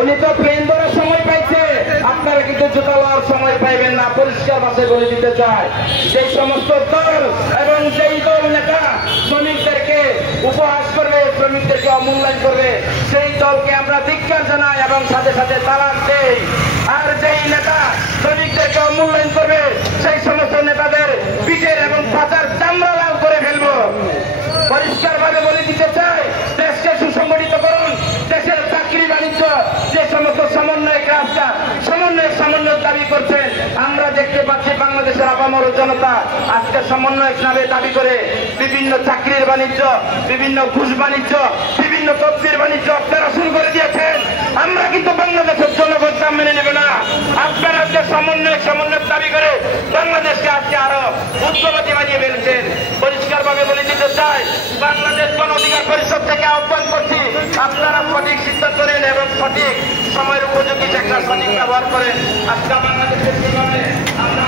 উনি তো প্লেন ধরার সময় পাইছে, আপনারা কিন্তু জুতা লওয়ার সময় পাইবেন না। পরিষ্কার ভাষায় বলে দিতে চাই, যে সমস্ত দল এবং যেই দল নেতা শ্রমিকদেরকে উপহাস করবে, শ্রমিকদেরকে অমূল্যায়ন করবে, সেই দলকে আমরা ধিক্কার জানাই এবং সাথে সাথে তালাক দেই। আর যেই নেতা শ্রমিকদেরকে অমূল্যায়ন করবে, সেই সমস্ত নেতাদের পিঠের এবং পাচার চামড়া লাল করে ফেলবো। পরিষ্কার ভাবে বলে দিতে চাই, দেশকে সুসংগঠিত করুন, দেশের চাকরি বাণিজ্য যে সমস্ত সমন্বয় কাজটা সমন্বয় দাবি করছেন, আমরা দেখতে পাচ্ছি বাংলাদেশের আপামর জনতা আজকে সমন্বয় নামে দাবি করে বিভিন্ন চাকরির বাণিজ্য, বিভিন্ন ঘুষ বাণিজ্য, বিভিন্ন তদবির বাণিজ্য আপনারা শুরু করে দিয়েছেন। আমরা কিন্তু বাংলাদেশের জনগণ তা মেনে নেবে না। আপনারা যে সমন্বয় দাবি করে বাংলাদেশকে আজকে আরো উগ্রবাদী বানিয়ে ফেলছেন। পরিষ্কার ভাবে বলে দিতে চাই, বাংলাদেশ গণ অধিকার পরিষদ থেকে আহ্বান করছি, আপনারা সঠিক সিদ্ধান্ত নেন এবং সঠিক সময়ের উপযোগী একটা সঠিক ব্যবহার করেন। আজকে বাংলাদেশের জীবনে আমরা